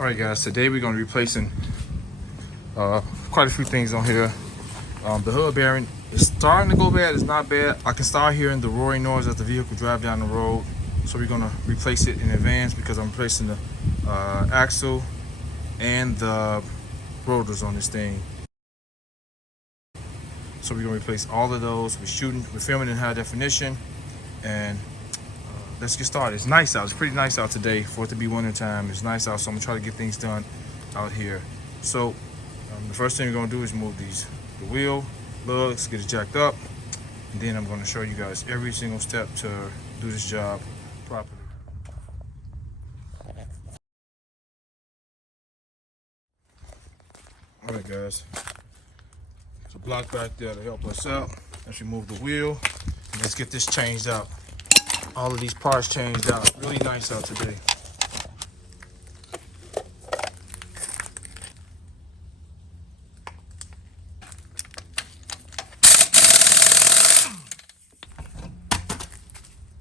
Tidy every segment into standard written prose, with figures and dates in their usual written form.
Alright guys, today we're going to be replacing quite a few things on here. The hood bearing is starting to go bad. It's not bad. I can start hearing the roaring noise as the vehicle drive down the road. So we're going to replace it in advance because I'm replacing the axle and the rotors on this thing. So we're going to replace all of those. We're filming in high definition, and let's get started. It's nice out. It's pretty nice out today for it to be winter time. It's nice out, so I'm gonna try to get things done out here. So the first thing we're gonna do is move the wheel lugs, get it jacked up, and then I'm gonna show you guys every single step to do this job properly. All right, guys. There's a block back there to help us out. Let's remove the wheel and let's get this changed out. All of these parts changed out. Really nice out today.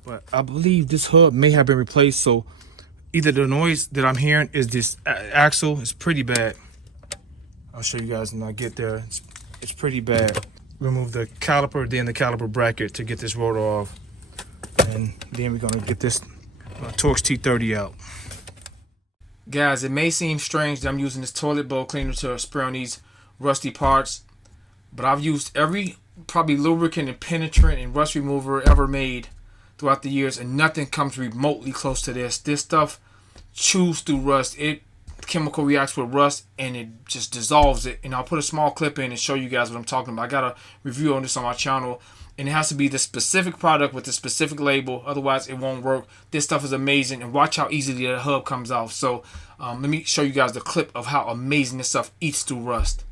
But I believe this hub may have been replaced, so either the noise that I'm hearing is this axle is pretty bad. I'll show you guys when I get there. It's pretty bad. Remove the caliper, then the caliper bracket to get this rotor off. And then we're gonna get this Torx T30 out. Guys, it may seem strange that I'm using this toilet bowl cleaner to spray on these rusty parts, but I've used every probably lubricant and penetrant and rust remover ever made throughout the years, and nothing comes remotely close to this. This stuff chews through rust. It chemical reacts with rust and it just dissolves it. And I'll put a small clip in and show you guys what I'm talking about. I got a review on this on my channel. And it has to be the specific product with the specific label, otherwise it won't work. This stuff is amazing, and watch how easily the hub comes off. So let me show you guys the clip of how amazing this stuff eats through rust.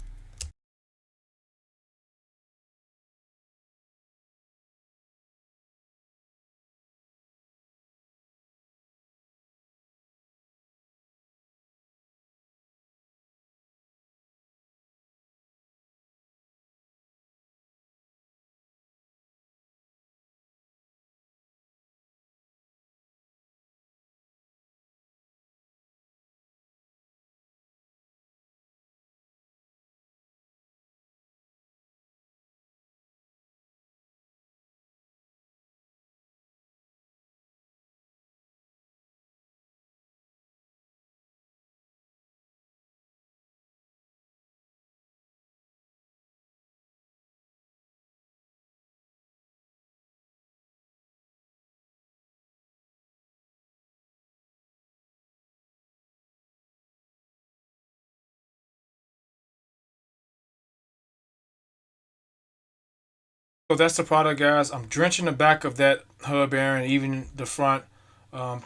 So that's the product, guys. I'm drenching the back of that hub bearing, even the front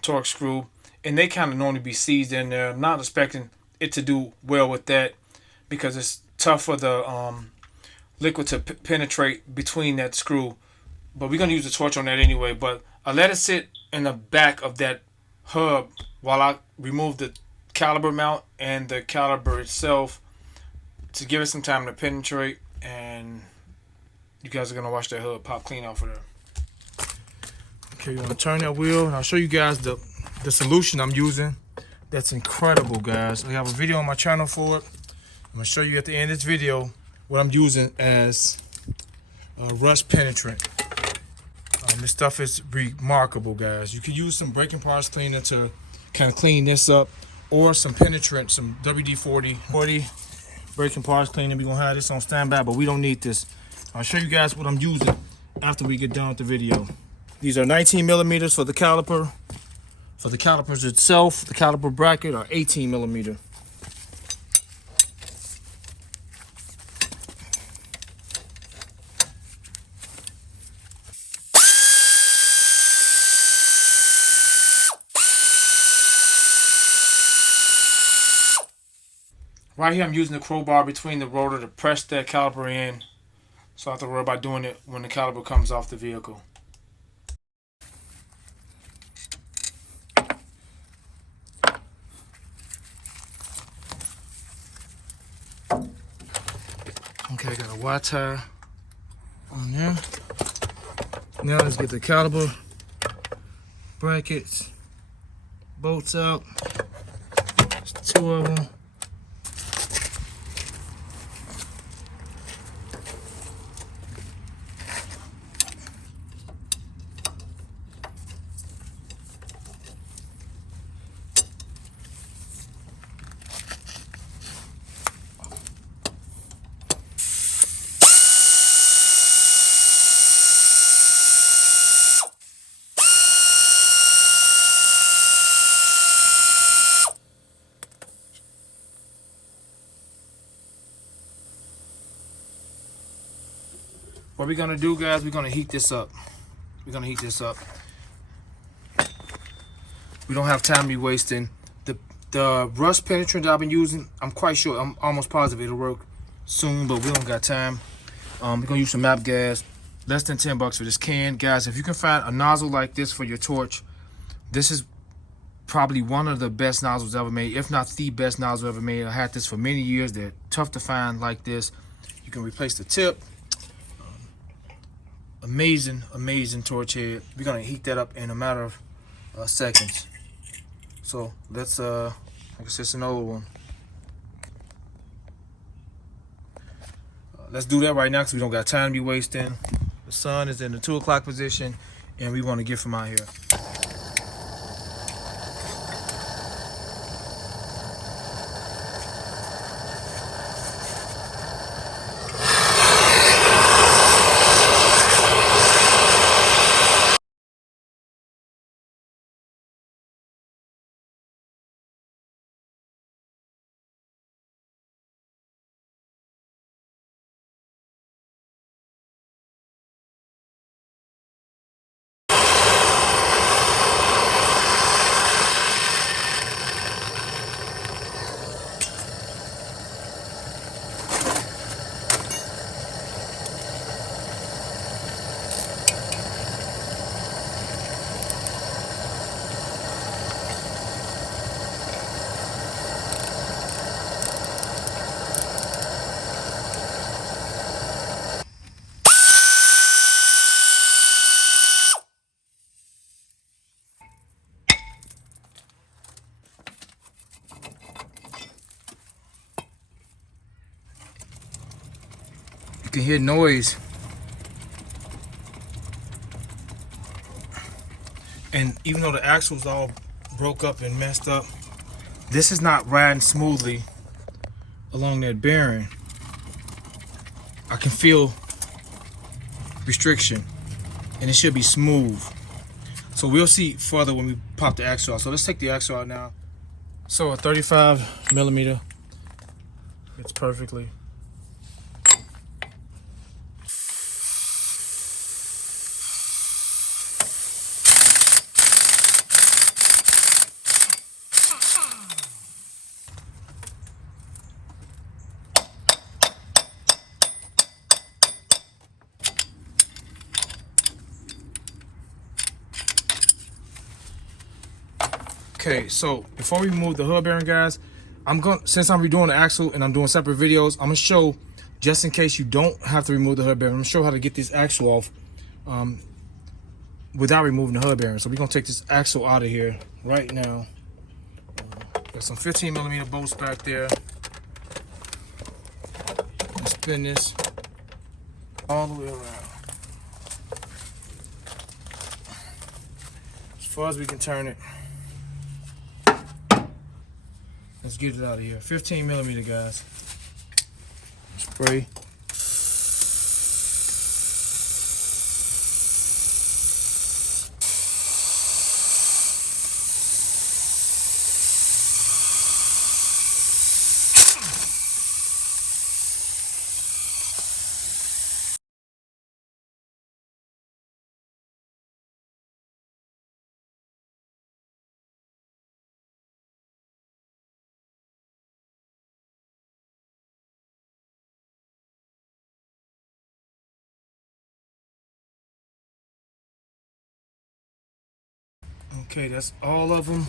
torque screw, and they kind of normally be seized in there. I'm not expecting it to do well with that because it's tough for the liquid to penetrate between that screw. But we're gonna use the torch on that anyway. But I let it sit in the back of that hub while I remove the caliper mount and the caliper itself to give it some time to penetrate, and you guys are going to watch that hub pop clean off of there. Okay, you're going to turn that wheel, and I'll show you guys the solution I'm using. That's incredible, guys. I have a video on my channel for it. I'm going to show you at the end of this video what I'm using as rust penetrant. This stuff is remarkable, guys. You can use some braking parts cleaner to kind of clean this up, or some penetrant, some WD-40 braking parts cleaner. We're going to have this on standby, but we don't need this. I'll show you guys what I'm using after we get done with the video. These are 19 millimeters for the caliper. For the calipers itself, the caliper bracket are 18 millimeter. Right here I'm using the crowbar between the rotor to press that caliper in, so I have to worry about doing it when the caliper comes off the vehicle. Okay, I got a Y tie on there. Now let's get the caliper brackets, bolts out. There's 2 of them. What we're gonna do, guys, we're gonna heat this up. We're gonna heat this up. We don't have time to be wasting. The rust penetrant that I've been using, I'm quite sure, I'm almost positive it'll work soon, but we don't got time. We're gonna use some map gas. Less than 10 bucks for this can. Guys, if you can find a nozzle like this for your torch, this is probably one of the best nozzles ever made, if not the best nozzle ever made. I had this for many years. They're tough to find like this. You can replace the tip. Amazing torch head. We're gonna heat that up in a matter of seconds. So let's like I said, it's an old one. Let's do that right now because we don't got time to be wasting. The sun is in the 2 o'clock position and we want to get from out here. You can hear noise. And even though the axle's all broke up and messed up, this is not riding smoothly along that bearing. I can feel restriction and it should be smooth. So we'll see further when we pop the axle out. So let's take the axle out now. So a 35 millimeter fits perfectly. Okay, so before we remove the hood bearing, guys, since I'm redoing the axle and I'm doing separate videos, I'm gonna show, just in case you don't have to remove the hood bearing, I'm gonna show how to get this axle off without removing the hood bearing. So we're gonna take this axle out of here right now. Got some 15 millimeter bolts back there. Let's spin this all the way around as far as we can turn it. Let's get it out of here. 15 millimeter, guys. Spray. Okay, that's all of them.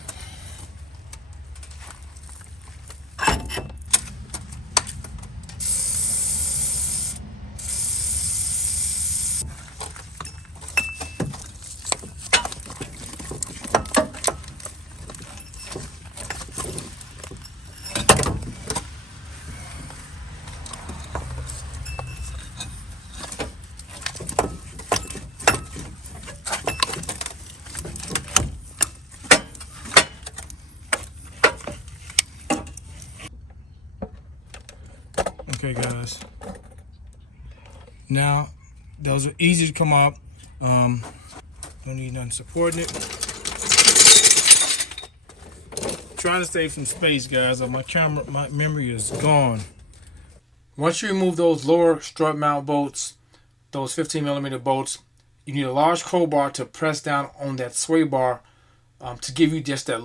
Okay, guys. Now, those are easy to come up. Don't need nothing supporting it. Trying to save some space, guys. My memory is gone. Once you remove those lower strut mount bolts, those 15mm bolts, you need a large crowbar to press down on that sway bar to give you just that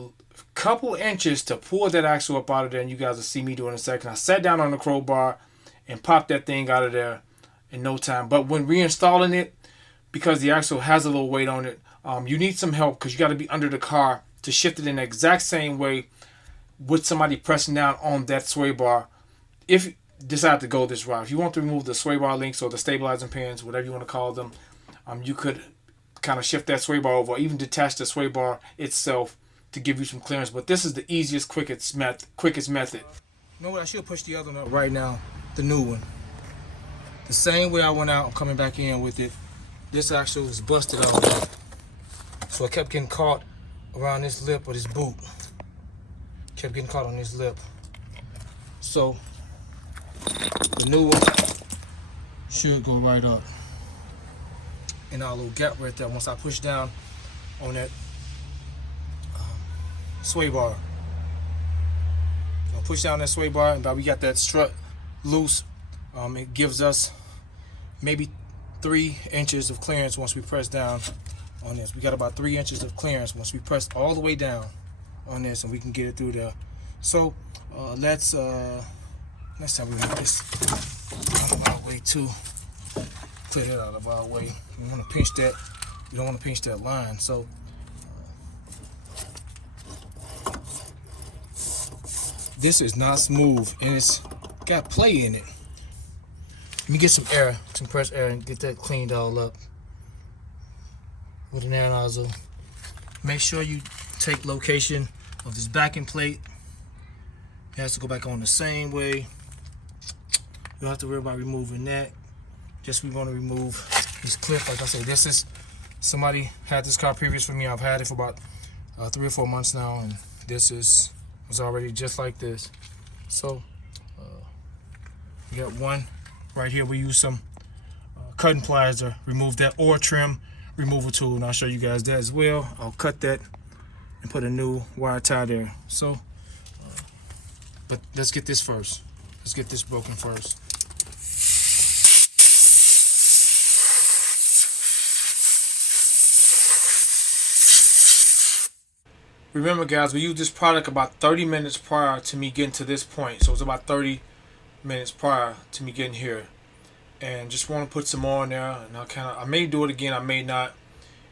couple inches to pull that axle up out of there. And you guys will see me do it in a second. I sat down on the crowbar and popped that thing out of there in no time. But when reinstalling it, because the axle has a little weight on it, you need some help because you got to be under the car to shift it in the exact same way with somebody pressing down on that sway bar. If you decide to go this route, if you want to remove the sway bar links or the stabilizing pins, whatever you want to call them, you could kind of shift that sway bar over, or even detach the sway bar itself to give you some clearance. But this is the easiest, quickest method. You know what? I should push the other one up right now, the new one. The same way I went out, I'm coming back in with it. This axle was busted out, so I kept getting caught around this lip of this boot. Kept getting caught on this lip. So the new one should go right up. And our little gap right there, once I push down on that sway bar. I'll push down that sway bar, and we got that strut loose. It gives us maybe 3 inches of clearance once we press down on this. We got about 3 inches of clearance once we press all the way down on this, and we can get it through there. So let's next time we make this out of our way too. Clear that out of our way. We want to pinch that. We don't want to pinch that line. So this is not smooth, and it's got play in it. Let me get some air, some compressed air, and get that cleaned all up with an air nozzle. Make sure you take location of this backing plate. It has to go back on the same way. You don't have to worry about removing that. Just we want to remove this clip. Like I said, this is, somebody had this car previous for me. I've had it for about 3 or 4 months now, and this was already just like this. So we got one right here. We use some cutting pliers to remove that, or trim removal tool, and I'll show you guys that as well. I'll cut that and put a new wire tie there. So but let's get this first. Let's get this broken first. Remember, guys, we used this product about 30 minutes prior to me getting to this point. So it was about 30 minutes prior to me getting here. And just want to put some more in there. And I may do it again, I may not.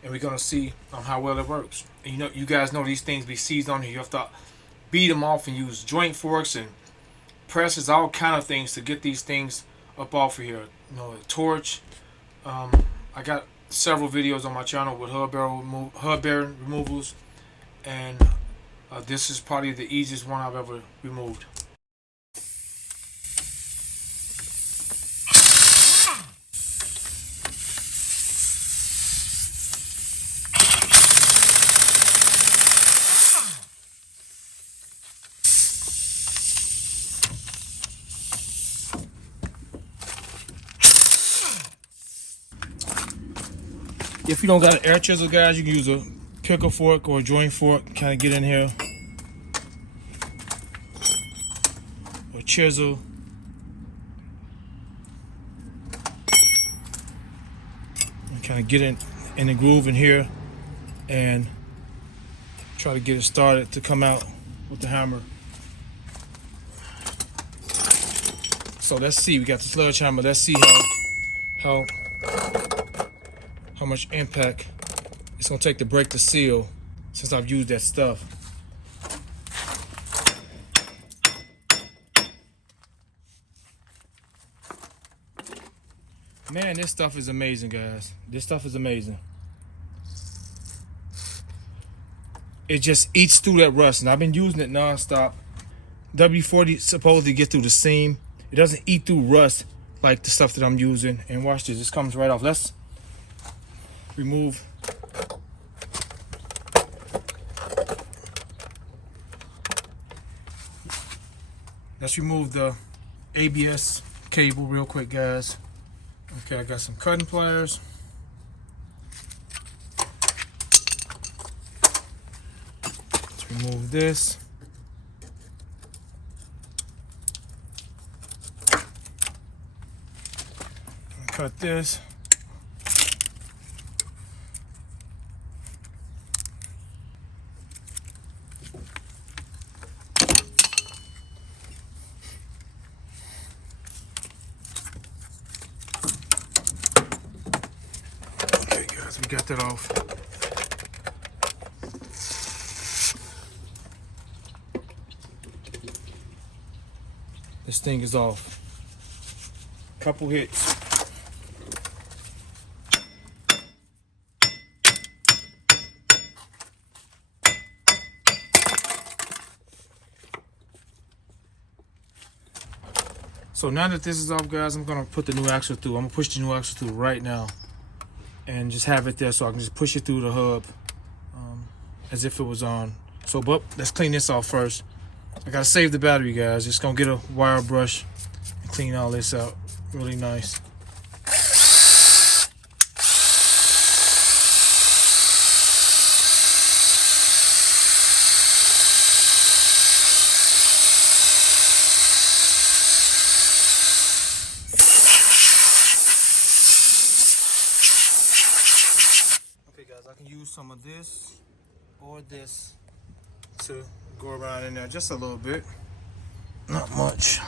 And we're going to see how well it works. And you guys know these things be seized on here. You have to beat them off and use joint forks and presses, all kind of things to get these things up off of here. A torch. I got several videos on my channel with hub bearing removals. And this is probably the easiest one I've ever removed. If you don't got an air chisel, guys, you can use a pickle fork or a joint fork, kind of get in here, or chisel. And kind of get in the groove in here and try to get it started to come out with the hammer. So let's see, we got the sledgehammer. Let's see how much impact it's gonna take to break the seal since I've used that stuff. Man, this stuff is amazing, guys. This stuff is amazing. It just eats through that rust, and I've been using it non-stop. W40 supposedly gets through the seam. It doesn't eat through rust like the stuff that I'm using. And watch this, comes right off. Let's remove the ABS cable real quick, guys. Okay, I got some cutting pliers. Let's remove this. Cut this. Okay, guys, we got that off. This thing is off. Couple hits. So now that this is off, guys, I'm gonna put the new axle through. I'm gonna push the new axle through right now and just have it there so I can just push it through the hub as if it was on. So, but let's clean this off first. I gotta save the battery, guys. Just gonna get a wire brush and clean all this out really nice. I can use some of this or this to go around in there just a little bit, not much.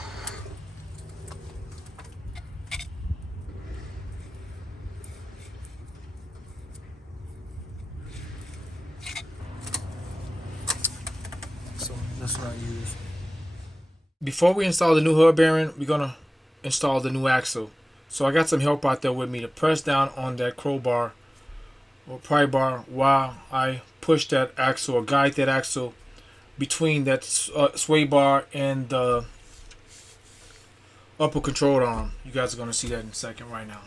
So that's what I use. Before we install the new hub bearing, we're gonna install the new axle. So I got some help out there with me to press down on that crowbar or pry bar while I push that axle or guide that axle between that sway bar and the upper control arm. You guys are going to see that in a second right now.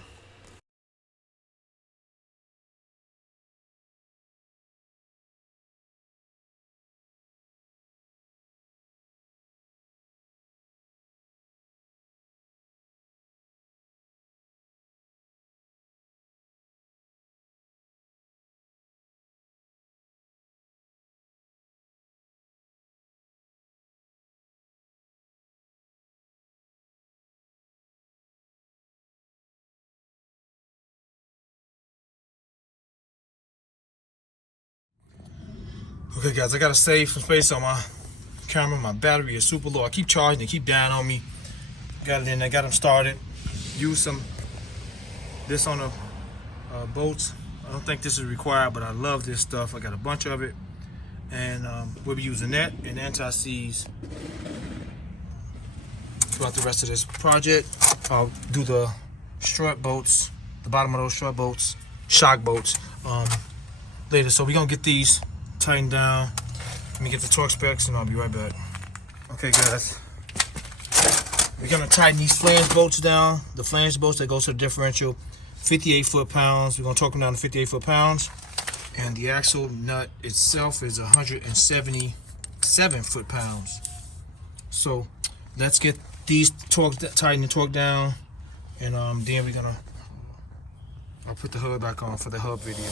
Okay, guys, I gotta save some space on my camera. My battery is super low. I keep charging, they keep dying on me. Got it in there, got them started. Use this on the bolts. I don't think this is required, but I love this stuff. I got a bunch of it, and we'll be using that and anti-seize throughout the rest of this project. I'll do the strut bolts, the bottom of those strut bolts, shock bolts later. So we're gonna get these tightened down. Let me get the torque specs and I'll be right back. Okay, guys, we're gonna tighten these flange bolts down. The flange bolts that goes to the differential, 58 foot-pounds. We're gonna torque them down to 58 foot-pounds, and the axle nut itself is 177 foot-pounds. So let's get these tightened and torqued down, and then I'll put the hub back on for the hub video.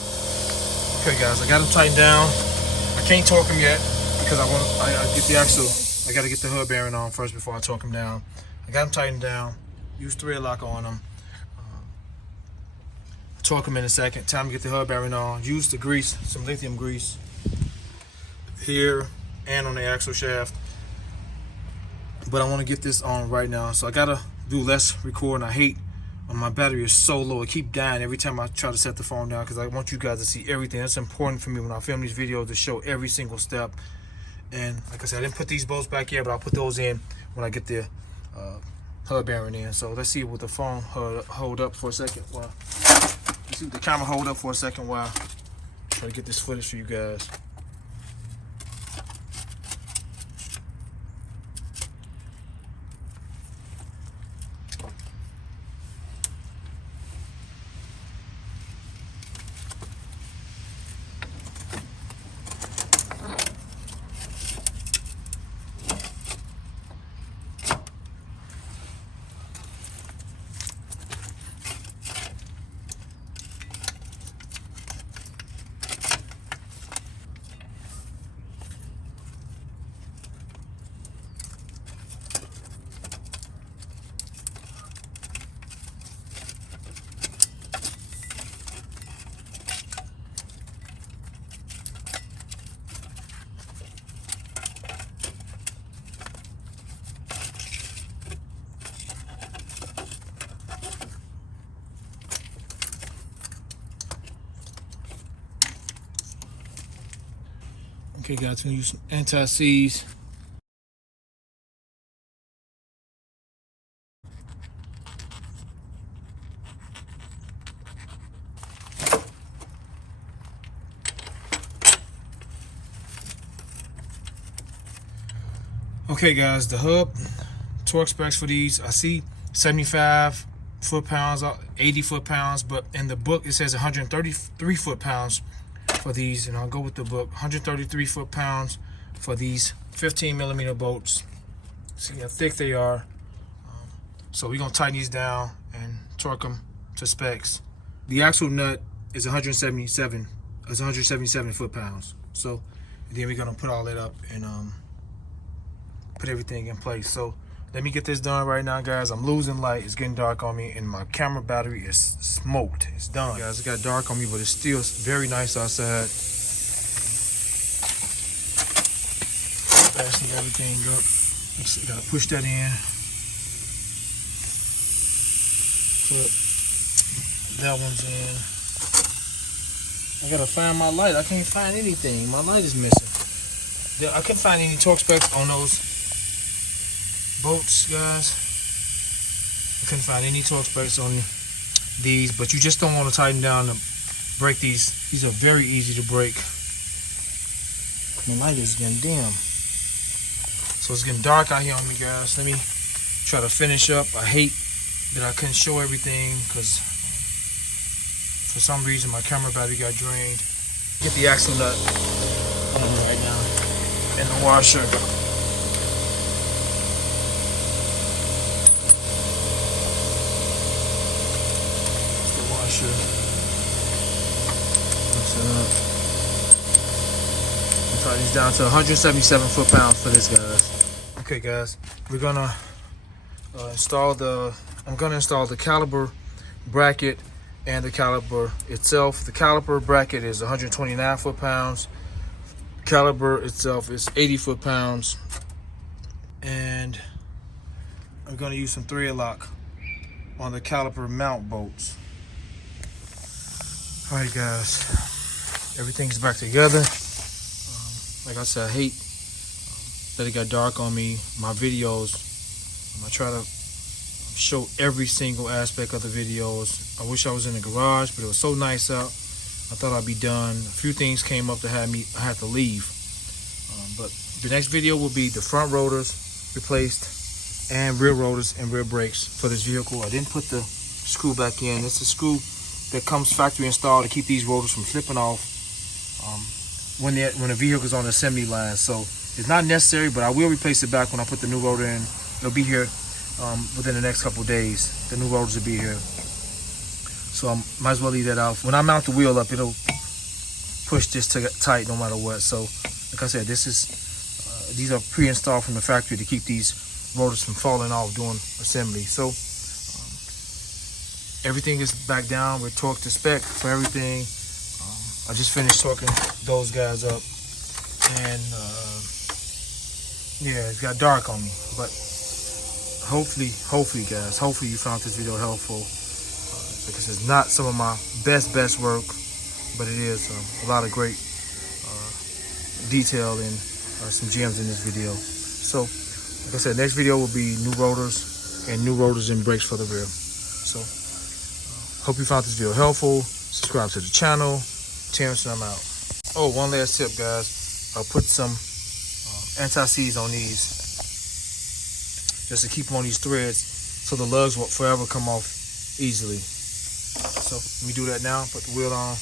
Okay, guys, I got them tightened down. I can't torque them yet because I get the axle. I got to get the hub bearing on first before I torque them down. I got them tightened down. Use thread lock on them. Torque them in a second. Time to get the hub bearing on. Use the grease, some lithium grease here and on the axle shaft. But I want to get this on right now, so I gotta do less recording. I hate when my battery is so low. It keep dying every time I try to set the phone down because I want you guys to see everything. That's important for me when I film these videos, to show every single step. And like I said, I didn't put these bolts back here, but I'll put those in when I get the hub bearing in. So let's see what the phone hold up for a second. Let's see what the camera hold up for a second while I try to get this footage for you guys. Okay guys, I'm gonna use some anti-seize. Okay guys, the hub torque specs for these, I see 75 foot-pounds, 80 foot-pounds, but in the book it says 133 foot-pounds for these, and I'll go with the book. 133 foot-pounds for these 15 millimeter bolts. See how thick they are. So we're gonna tighten these down and torque them to specs. The axle nut is 177 foot-pounds. So then we're gonna put all that up and put everything in place. So let me get this done right now, guys. I'm losing light. It's getting dark on me, and my camera battery is smoked. It's done, guys. It got dark on me, but it's still very nice outside. Fasten everything up. Gotta push that in. Put that one's in. I gotta find my light. I can't find anything. My light is missing. I couldn't find any torque specs on those bolts, guys. I couldn't find any torque specs on these, but you just don't want to tighten down to break these. These are very easy to break. My light is getting dim. So it's getting dark out here on me, guys. Let me try to finish up. I hate that I couldn't show everything because for some reason my camera battery got drained. Get the axle nut right now and the washer. Mix it up. Try these down to 177 foot-pounds for this, guys. Okay, guys, we're gonna install the. I'm gonna install the caliper bracket and the caliper itself. The caliper bracket is 129 foot-pounds. Caliper itself is 80 foot-pounds, and I'm gonna use some thread lock on the caliper mount bolts. Alright guys, everything's back together. Like I said, I hate that it got dark on me. My videos, I try to show every single aspect of the videos. I wish I was in the garage, but it was so nice out. I thought I'd be done. A few things came up that I had to leave. But the next video will be the front rotors replaced and rear rotors and rear brakes for this vehicle. I didn't put the screw back in. It's a screw that comes factory installed to keep these rotors from slipping off when the vehicle is on the assembly line. So it's not necessary, but I will replace it back when I put the new rotor in. It'll be here within the next couple of days. The new rotors will be here. So I might as well leave that out. When I mount the wheel up, it'll push this tight no matter what. So like I said, these are pre-installed from the factory to keep these rotors from falling off during assembly. So everything is back down. We're torqued to spec for everything. I just finished torquing those guys up, and yeah, it got dark on me. But hopefully guys, hopefully you found this video helpful. Because it's not some of my best work, but it is a lot of great detail and some gems in this video. So like I said, next video will be new rotors and brakes for the rear. So hope you found this video helpful. Subscribe to the channel. Terrence and I'm out. Oh, one last tip, guys. I'll put some anti-seize on these just to keep them on these threads so the lugs won't forever come off easily. So let me do that now. Put the wheel on.